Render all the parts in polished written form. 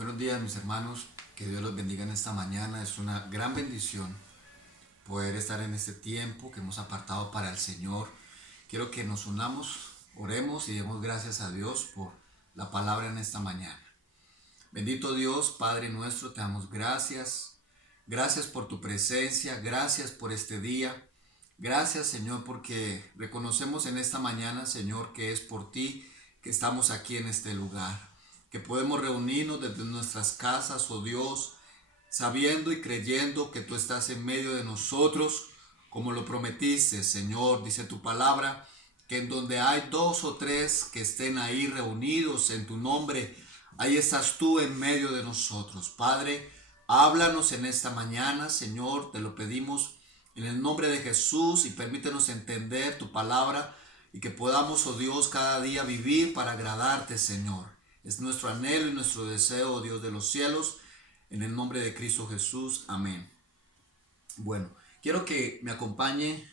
Buenos días mis hermanos, que Dios los bendiga en esta mañana. Es una gran bendición poder estar en este tiempo que hemos apartado para el Señor. Quiero que nos unamos, oremos y demos gracias a Dios por la palabra en esta mañana. Bendito Dios, Padre nuestro, te damos gracias. Gracias por tu presencia, gracias por este día. Gracias Señor porque reconocemos en esta mañana, Señor, que es por ti que estamos aquí en este lugar, que podemos reunirnos desde nuestras casas, oh Dios, sabiendo y creyendo que tú estás en medio de nosotros, como lo prometiste, Señor. Dice tu palabra, que en donde hay dos o tres que estén ahí reunidos en tu nombre, ahí estás tú en medio de nosotros. Padre, háblanos en esta mañana, Señor, te lo pedimos en el nombre de Jesús y permítenos entender tu palabra y que podamos, oh Dios, cada día vivir para agradarte, Señor. Es nuestro anhelo y nuestro deseo, oh Dios de los cielos, en el nombre de Cristo Jesús. Amén. Bueno, quiero que me acompañe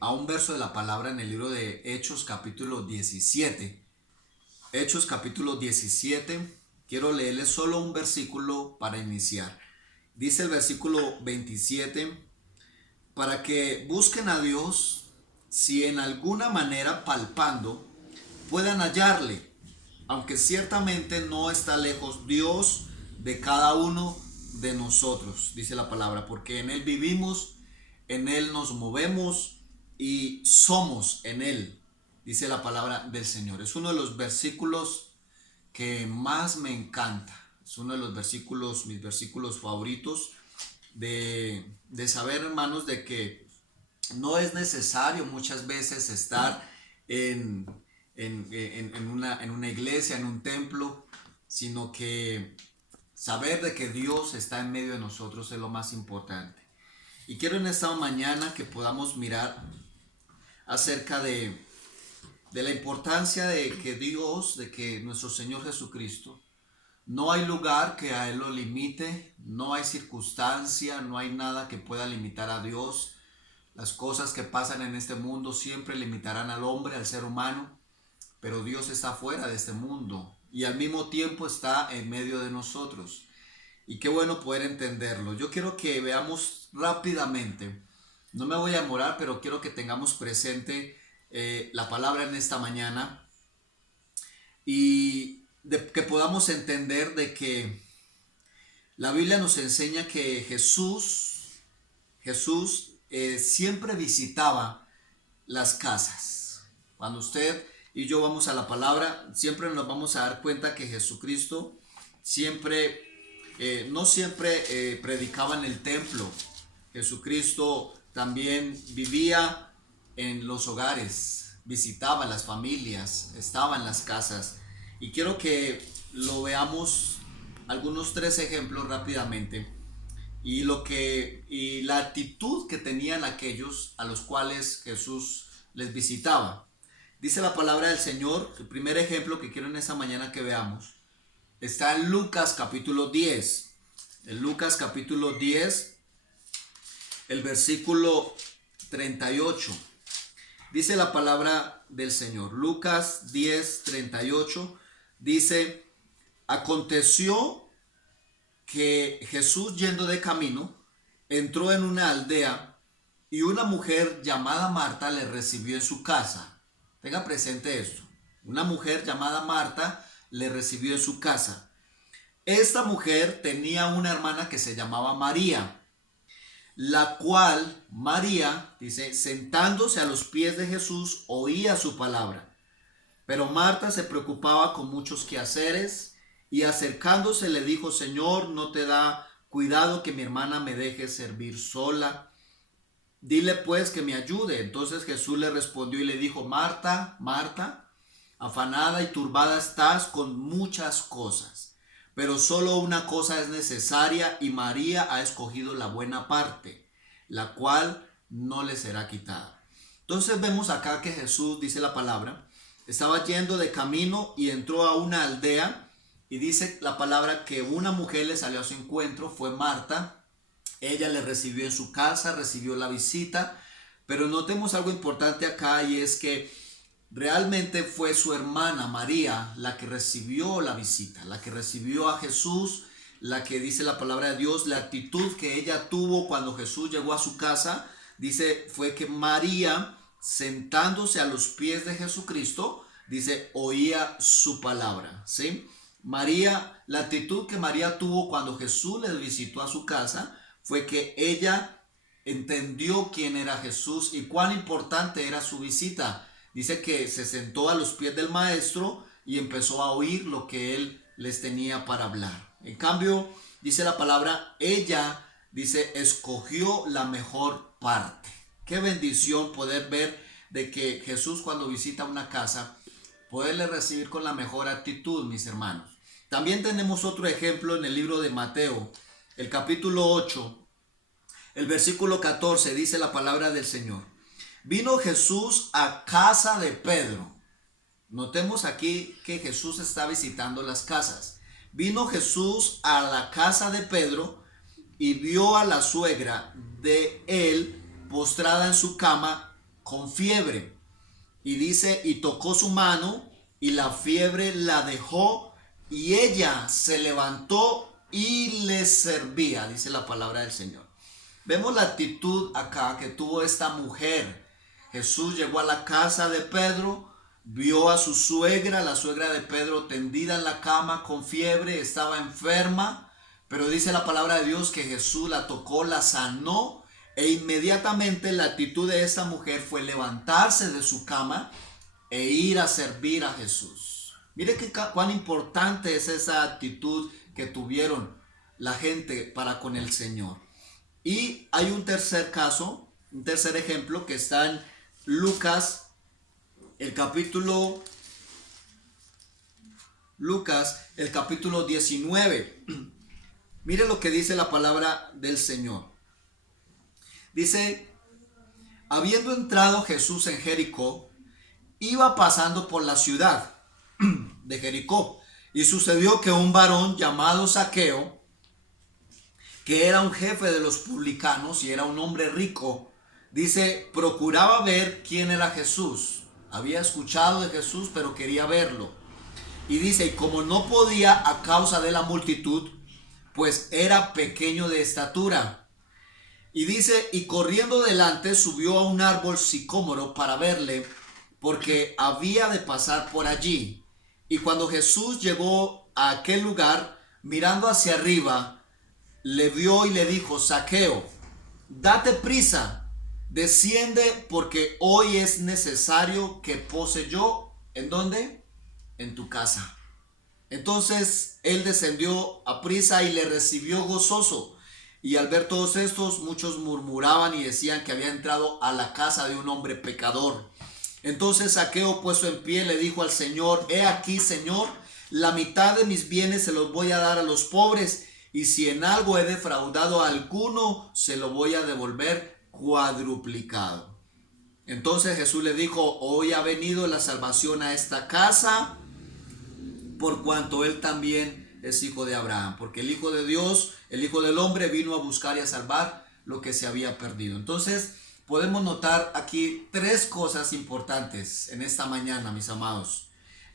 a un verso de la palabra en el libro de Hechos capítulo 17. Hechos capítulo 17. Quiero leerles solo un versículo para iniciar. Dice el versículo 27, para que busquen a Dios, si en alguna manera palpando puedan hallarle, aunque ciertamente no está lejos Dios de cada uno de nosotros, dice la palabra, porque en Él vivimos, en Él nos movemos y somos en Él, dice la palabra del Señor. Es uno de los versículos que más me encanta, es uno de los versículos, mis versículos favoritos, de saber, hermanos, de que no es necesario muchas veces estar en una iglesia, en un templo, sino que saber de que Dios está en medio de nosotros es lo más importante. Y quiero en esta mañana que podamos mirar acerca de la importancia de que Dios, de que nuestro Señor Jesucristo, no hay lugar que a Él lo limite, no hay circunstancia, no hay nada que pueda limitar a Dios. Las cosas que pasan en este mundo siempre limitarán al hombre, al ser humano, pero Dios está fuera de este mundo y al mismo tiempo está en medio de nosotros. Y qué bueno poder entenderlo. Yo quiero que veamos rápidamente, no me voy a demorar, pero quiero que tengamos presente la palabra en esta mañana y que podamos entender de que la Biblia nos enseña que Jesús siempre visitaba las casas. Cuando usted y yo vamos a la palabra, siempre nos vamos a dar cuenta que Jesucristo siempre, no siempre predicaba en el templo. Jesucristo también vivía en los hogares, visitaba las familias, estaba en las casas. Y quiero que lo veamos algunos tres ejemplos rápidamente y la actitud que tenían aquellos a los cuales Jesús les visitaba. Dice la palabra del Señor, el primer ejemplo que quiero en esta mañana que veamos está en Lucas capítulo 10. En Lucas capítulo 10, el versículo 38. Dice la palabra del Señor. Lucas 10, 38 dice: aconteció que Jesús, yendo de camino, entró en una aldea y una mujer llamada Marta le recibió en su casa. Tenga presente esto. Una mujer llamada Marta le recibió en su casa. Esta mujer tenía una hermana que se llamaba María, la cual María, dice, sentándose a los pies de Jesús, oía su palabra. Pero Marta se preocupaba con muchos quehaceres y acercándose le dijo: Señor, ¿no te da cuidado que mi hermana me deje servir sola? Dile pues que me ayude. Entonces Jesús le respondió y le dijo: Marta, Marta, afanada y turbada estás con muchas cosas, pero solo una cosa es necesaria, y María ha escogido la buena parte, la cual no le será quitada. Entonces vemos acá que Jesús, dice la palabra, estaba yendo de camino y entró a una aldea, y dice la palabra que una mujer le salió a su encuentro, fue Marta. Ella le recibió en su casa, recibió la visita, pero notemos algo importante acá, y es que realmente fue su hermana María la que recibió la visita, la que recibió a Jesús, la que dice la palabra de Dios, la actitud que ella tuvo cuando Jesús llegó a su casa, dice, fue que María, sentándose a los pies de Jesucristo, dice, oía su palabra, ¿sí? María, la actitud que María tuvo cuando Jesús le visitó a su casa fue que ella entendió quién era Jesús y cuán importante era su visita. Dice que se sentó a los pies del maestro y empezó a oír lo que él les tenía para hablar. En cambio, dice la palabra, ella, dice, escogió la mejor parte. Qué bendición poder ver de que Jesús cuando visita una casa, poderle recibir con la mejor actitud, mis hermanos. También tenemos otro ejemplo en el libro de Mateo, el capítulo 8, el versículo 14, dice la palabra del Señor. Vino Jesús a casa de Pedro. Notemos aquí que Jesús está visitando las casas. Vino Jesús a la casa de Pedro y vio a la suegra de él postrada en su cama con fiebre. Y dice, y tocó su mano y la fiebre la dejó y ella se levantó y le servía, dice la palabra del Señor. Vemos la actitud acá que tuvo esta mujer. Jesús llegó a la casa de Pedro, vio a su suegra, la suegra de Pedro tendida en la cama con fiebre, estaba enferma, pero dice la palabra de Dios que Jesús la tocó, la sanó e inmediatamente la actitud de esta mujer fue levantarse de su cama e ir a servir a Jesús. Mire cuán importante es esa actitud que tuvieron la gente para con el Señor. Y hay un tercer caso, un tercer ejemplo que está en Lucas, el capítulo 19. Mire lo que dice la palabra del Señor. Dice, habiendo entrado Jesús en Jericó, iba pasando por la ciudad de Jericó. Y sucedió que un varón llamado Zaqueo, que era un jefe de los publicanos y era un hombre rico, dice, procuraba ver quién era Jesús. Había escuchado de Jesús, pero quería verlo. Y dice, y como no podía a causa de la multitud, pues era pequeño de estatura. Y dice, y corriendo delante subió a un árbol sicómoro para verle, porque había de pasar por allí. Y cuando Jesús llegó a aquel lugar, mirando hacia arriba, le vio y le dijo, Zaqueo, date prisa, desciende porque hoy es necesario que pose yo, ¿en dónde? En tu casa. Entonces él descendió a prisa y le recibió gozoso. Y al ver todos estos, muchos murmuraban y decían que había entrado a la casa de un hombre pecador. Entonces Zaqueo, puesto en pie, le dijo al Señor, he aquí, Señor, la mitad de mis bienes se los voy a dar a los pobres, y si en algo he defraudado a alguno, se lo voy a devolver cuadruplicado. Entonces Jesús le dijo, hoy ha venido la salvación a esta casa, por cuanto él también es hijo de Abraham. Porque el Hijo de Dios, el Hijo del Hombre, vino a buscar y a salvar lo que se había perdido. Entonces podemos notar aquí tres cosas importantes en esta mañana, mis amados.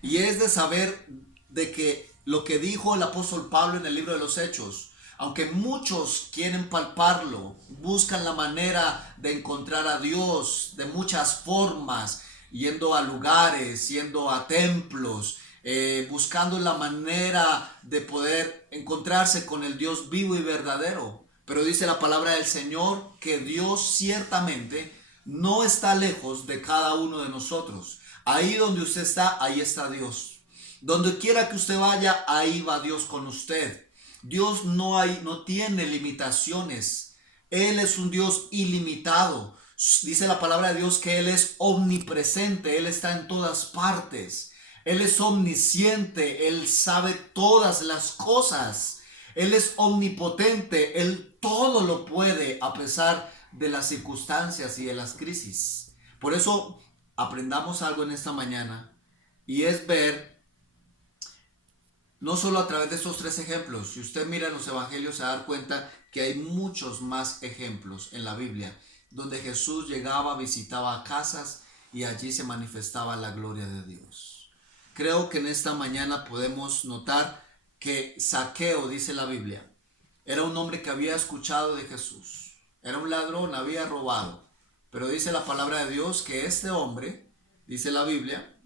Y es de saber de que lo que dijo el apóstol Pablo en el libro de los Hechos, aunque muchos quieren palparlo, buscan la manera de encontrar a Dios de muchas formas, yendo a lugares, yendo a templos, buscando la manera de poder encontrarse con el Dios vivo y verdadero. Pero dice la palabra del Señor que Dios ciertamente no está lejos de cada uno de nosotros. Ahí donde usted está, ahí está Dios. Donde quiera que usted vaya, ahí va Dios con usted. Dios no tiene limitaciones. Él es un Dios ilimitado. Dice la palabra de Dios que Él es omnipresente. Él está en todas partes. Él es omnisciente. Él sabe todas las cosas. Él es omnipotente. Él todo lo puede a pesar de las circunstancias y de las crisis. Por eso aprendamos algo en esta mañana y es ver, no solo a través de estos tres ejemplos. Si usted mira en los evangelios se va a dar cuenta que hay muchos más ejemplos en la Biblia donde Jesús llegaba, visitaba casas y allí se manifestaba la gloria de Dios. Creo que en esta mañana podemos notar que Zaqueo, dice la Biblia, era un hombre que había escuchado de Jesús. Era un ladrón, había robado. Pero dice la palabra de Dios que este hombre, dice la Biblia,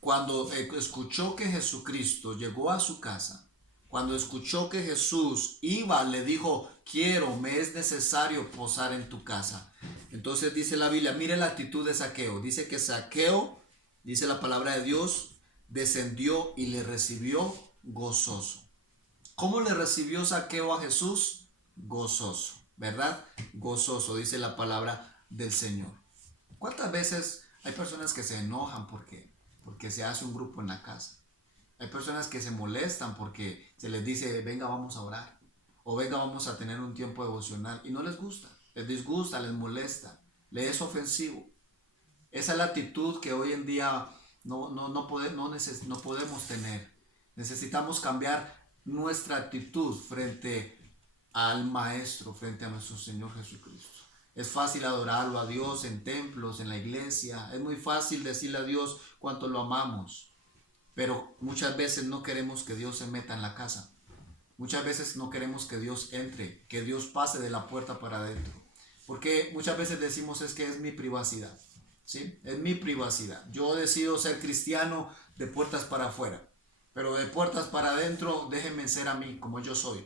cuando escuchó que Jesucristo llegó a su casa, cuando escuchó que Jesús iba, le dijo, quiero, me es necesario posar en tu casa. Entonces dice la Biblia, mire la actitud de Zaqueo. Dice que Zaqueo, dice la palabra de Dios, descendió y le recibió gozoso. ¿Cómo le recibió Zaqueo a Jesús? Gozoso, ¿verdad? Gozoso, dice la palabra del Señor. ¿Cuántas veces hay personas que se enojan porque se hace un grupo en la casa? Hay personas que se molestan porque se les dice, venga, vamos a orar. O venga, vamos a tener un tiempo devocional. Y no les gusta, les disgusta, les molesta, les es ofensivo. Esa es la actitud que hoy en día no podemos tener. Necesitamos cambiar nuestra actitud frente al Maestro, frente a nuestro Señor Jesucristo. Es fácil adorarlo a Dios en templos, en la iglesia. Es muy fácil decirle a Dios cuánto lo amamos. Pero muchas veces no queremos que Dios se meta en la casa. Muchas veces no queremos que Dios entre, que Dios pase de la puerta para adentro. Porque muchas veces decimos es que es mi privacidad. ¿Sí? Es mi privacidad. Yo decido ser cristiano de puertas para afuera. Pero de puertas para adentro, déjenme ser a mí como yo soy.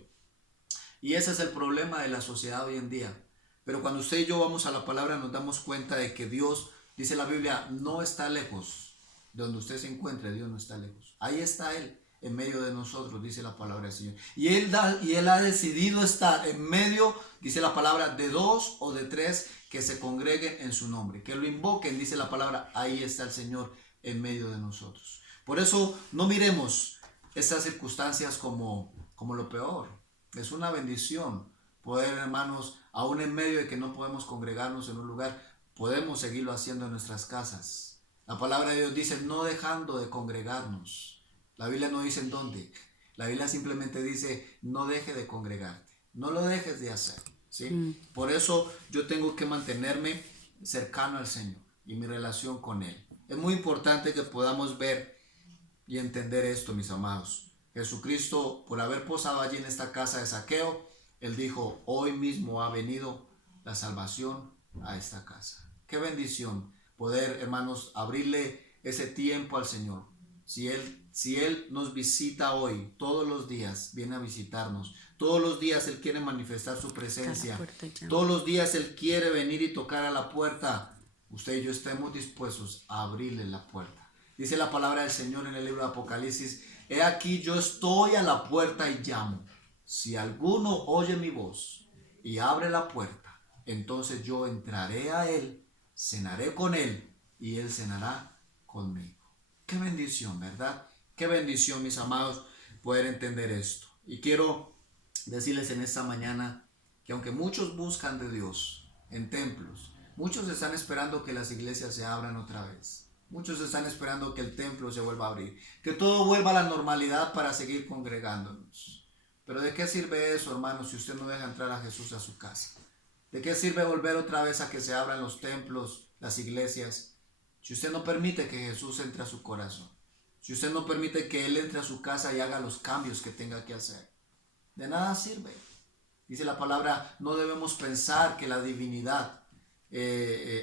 Y ese es el problema de la sociedad hoy en día. Pero cuando usted y yo vamos a la palabra nos damos cuenta de que Dios, dice la Biblia, no está lejos. De donde usted se encuentre, Dios no está lejos. Ahí está Él, en medio de nosotros, dice la palabra del Señor. Y Él ha decidido estar en medio, dice la palabra, de dos o de tres que se congreguen en su nombre. Que lo invoquen, dice la palabra, ahí está el Señor en medio de nosotros. Por eso no miremos estas circunstancias como lo peor. Es una bendición poder, hermanos, aún en medio de que no podemos congregarnos en un lugar, podemos seguirlo haciendo en nuestras casas. La palabra de Dios dice no dejando de congregarnos. La Biblia no dice en dónde. La Biblia simplemente dice no deje de congregarte. No lo dejes de hacer. ¿Sí? Por eso yo tengo que mantenerme cercano al Señor y mi relación con Él. Es muy importante que podamos ver y entender esto, mis amados. Jesucristo, por haber posado allí en esta casa de Zaqueo, Él dijo, hoy mismo ha venido la salvación a esta casa. Qué bendición poder, hermanos, abrirle ese tiempo al Señor. Si Él nos visita hoy, todos los días, viene a visitarnos. Todos los días Él quiere manifestar su presencia. Todos los días Él quiere venir y tocar a la puerta. Usted y yo estemos dispuestos a abrirle la puerta. Dice la palabra del Señor en el libro de Apocalipsis, he aquí yo estoy a la puerta y llamo. Si alguno oye mi voz y abre la puerta, entonces yo entraré a Él, cenaré con Él y Él cenará conmigo. Qué bendición, ¿verdad? Qué bendición, mis amados, poder entender esto. Y quiero decirles en esta mañana que aunque muchos buscan de Dios en templos, muchos están esperando que las iglesias se abran otra vez. Muchos están esperando que el templo se vuelva a abrir, que todo vuelva a la normalidad para seguir congregándonos. Pero ¿de qué sirve eso, hermanos, si usted no deja entrar a Jesús a su casa? ¿De qué sirve volver otra vez a que se abran los templos, las iglesias, si usted no permite que Jesús entre a su corazón? Si usted no permite que Él entre a su casa y haga los cambios que tenga que hacer. De nada sirve. Dice la palabra, no debemos pensar que la divinidad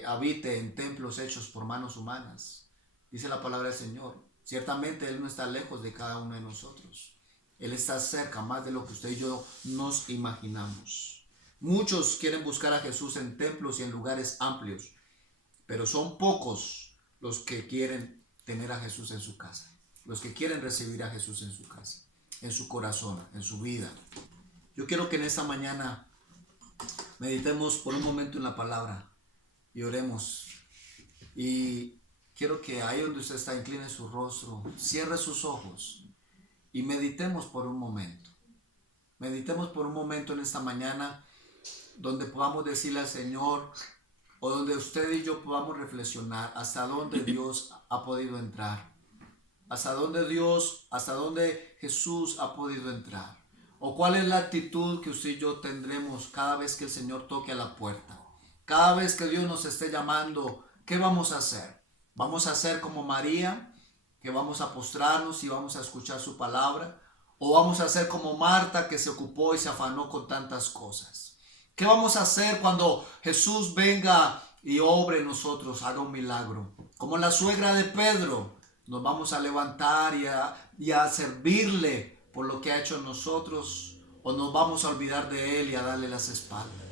habite en templos hechos por manos humanas. Dice la palabra del Señor. Ciertamente Él no está lejos de cada uno de nosotros. Él está cerca más de lo que usted y yo nos imaginamos. Muchos quieren buscar a Jesús en templos y en lugares amplios, pero son pocos los que quieren tener a Jesús en su casa, los que quieren recibir a Jesús en su casa, en su corazón, en su vida. Yo quiero que en esta mañana meditemos por un momento en la palabra y oremos. Y quiero que ahí donde usted está, incline su rostro, cierre sus ojos y meditemos por un momento. Meditemos por un momento en esta mañana donde podamos decirle al Señor, o donde usted y yo podamos reflexionar hasta dónde Dios ha podido entrar, hasta dónde Jesús ha podido entrar, o cuál es la actitud que usted y yo tendremos cada vez que el Señor toque a la puerta, cada vez que Dios nos esté llamando. ¿Qué vamos a hacer? Vamos a ser como María, que vamos a postrarnos y vamos a escuchar su palabra. O vamos a ser como Marta, que se ocupó y se afanó con tantas cosas. ¿Qué vamos a hacer cuando Jesús venga y obre en nosotros, haga un milagro? Como la suegra de Pedro, nos vamos a levantar y a servirle por lo que ha hecho en nosotros, o nos vamos a olvidar de él y a darle las espaldas.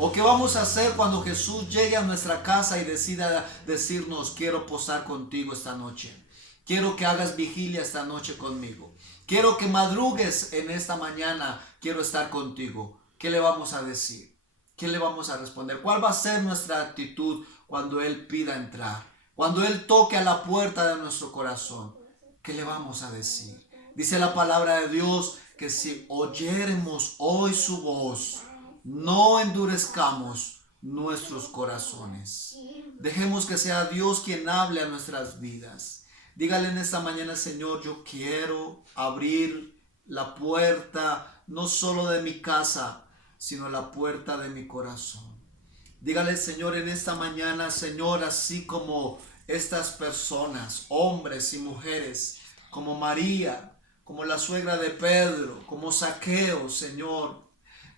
¿O qué vamos a hacer cuando Jesús llegue a nuestra casa y decida decirnos, quiero posar contigo esta noche? Quiero que hagas vigilia esta noche conmigo. Quiero que madrugues en esta mañana. Quiero estar contigo. ¿Qué le vamos a decir? ¿Qué le vamos a responder? ¿Cuál va a ser nuestra actitud cuando Él pida entrar? Cuando Él toque a la puerta de nuestro corazón. ¿Qué le vamos a decir? Dice la palabra de Dios que si oyéremos hoy su voz, no endurezcamos nuestros corazones. Dejemos que sea Dios quien hable a nuestras vidas. Dígale en esta mañana, Señor, yo quiero abrir la puerta, no solo de mi casa, sino la puerta de mi corazón. Dígale, Señor, en esta mañana, Señor, así como estas personas, hombres y mujeres, como María, como la suegra de Pedro, como Zaqueo, Señor,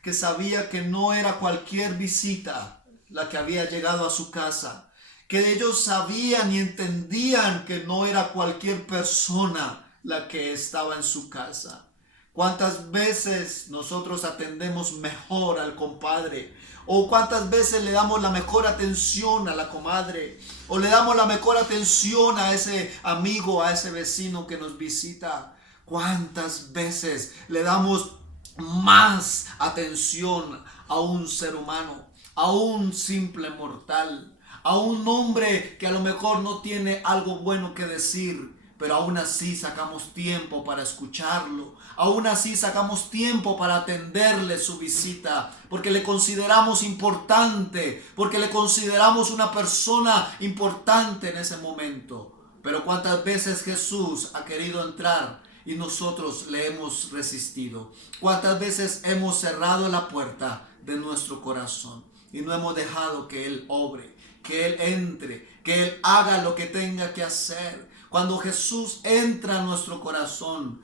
que sabía que no era cualquier visita la que había llegado a su casa, que ellos sabían y entendían que no era cualquier persona la que estaba en su casa. ¿Cuántas veces nosotros atendemos mejor al compadre? ¿O cuántas veces le damos la mejor atención a la comadre? ¿O le damos la mejor atención a ese amigo, a ese vecino que nos visita? ¿Cuántas veces le damos más atención a un ser humano, a un simple mortal, a un hombre que a lo mejor no tiene algo bueno que decir, pero aún así sacamos tiempo para escucharlo, aún así sacamos tiempo para atenderle su visita, porque le consideramos importante, porque le consideramos una persona importante en ese momento? Pero cuántas veces Jesús ha querido entrar y nosotros le hemos resistido. ¿Cuántas veces hemos cerrado la puerta de nuestro corazón y no hemos dejado que Él obre, que Él entre, que Él haga lo que tenga que hacer? Cuando Jesús entra a nuestro corazón,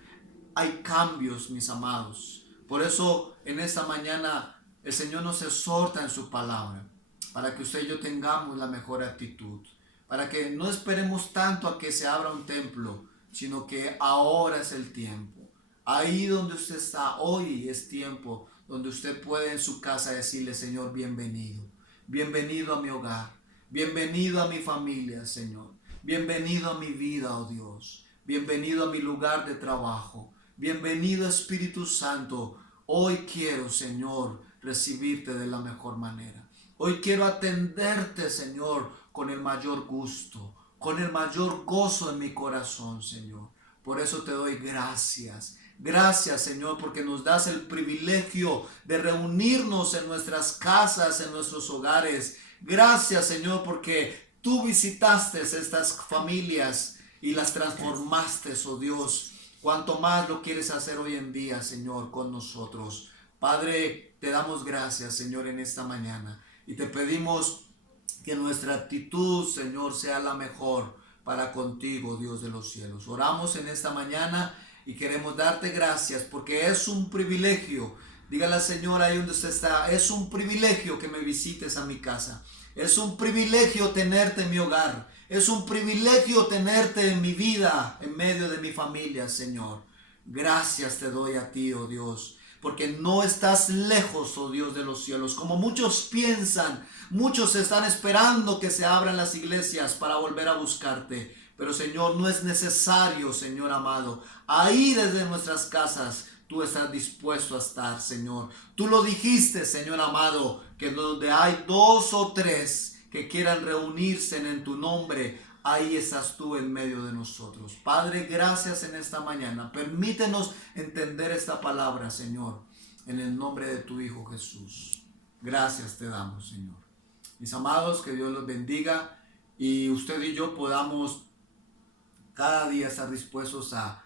hay cambios, mis amados. Por eso en esta mañana el Señor nos exhorta en su palabra, para que usted y yo tengamos la mejor actitud, para que no esperemos tanto a que se abra un templo, sino que ahora es el tiempo. Ahí donde usted está, hoy es tiempo donde usted puede en su casa decirle, Señor, bienvenido. Bienvenido a mi hogar. Bienvenido a mi familia, Señor. Bienvenido a mi vida, oh Dios. Bienvenido a mi lugar de trabajo. Bienvenido, Espíritu Santo. Hoy quiero, Señor, recibirte de la mejor manera. Hoy quiero atenderte, Señor, con el mayor gusto, con el mayor gozo en mi corazón, Señor. Por eso te doy gracias. Gracias, Señor, porque nos das el privilegio de reunirnos en nuestras casas, en nuestros hogares. Gracias, Señor, porque tú visitaste estas familias y las transformaste, oh Dios. Cuanto más lo quieres hacer hoy en día, Señor, con nosotros. Padre, te damos gracias, Señor, en esta mañana. Y te pedimos que nuestra actitud, Señor, sea la mejor para contigo, Dios de los cielos. Oramos en esta mañana y queremos darte gracias porque es un privilegio. Dígale al Señor ahí donde usted está, es un privilegio que me visites a mi casa. Es un privilegio tenerte en mi hogar. Es un privilegio tenerte en mi vida, en medio de mi familia, Señor. Gracias te doy a ti, oh Dios, porque no estás lejos, oh Dios de los cielos, como muchos piensan. Muchos están esperando que se abran las iglesias para volver a buscarte. Pero Señor, no es necesario, Señor amado. Ahí desde nuestras casas tú estás dispuesto a estar, Señor. Tú lo dijiste, Señor amado, que donde hay dos o tres que quieran reunirse en tu nombre, ahí estás tú en medio de nosotros. Padre, gracias en esta mañana. Permítenos entender esta palabra, Señor, en el nombre de tu Hijo Jesús. Gracias te damos, Señor. Mis amados, que Dios los bendiga y usted y yo podamos cada día estar dispuestos a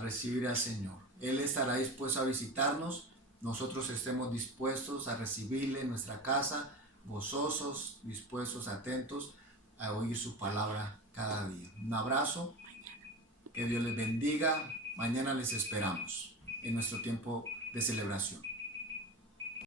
recibir al Señor. Él estará dispuesto a visitarnos, nosotros estemos dispuestos a recibirle en nuestra casa, gozosos, dispuestos, atentos, a oír su palabra cada día. Un abrazo, que Dios les bendiga. Mañana les esperamos en nuestro tiempo de celebración.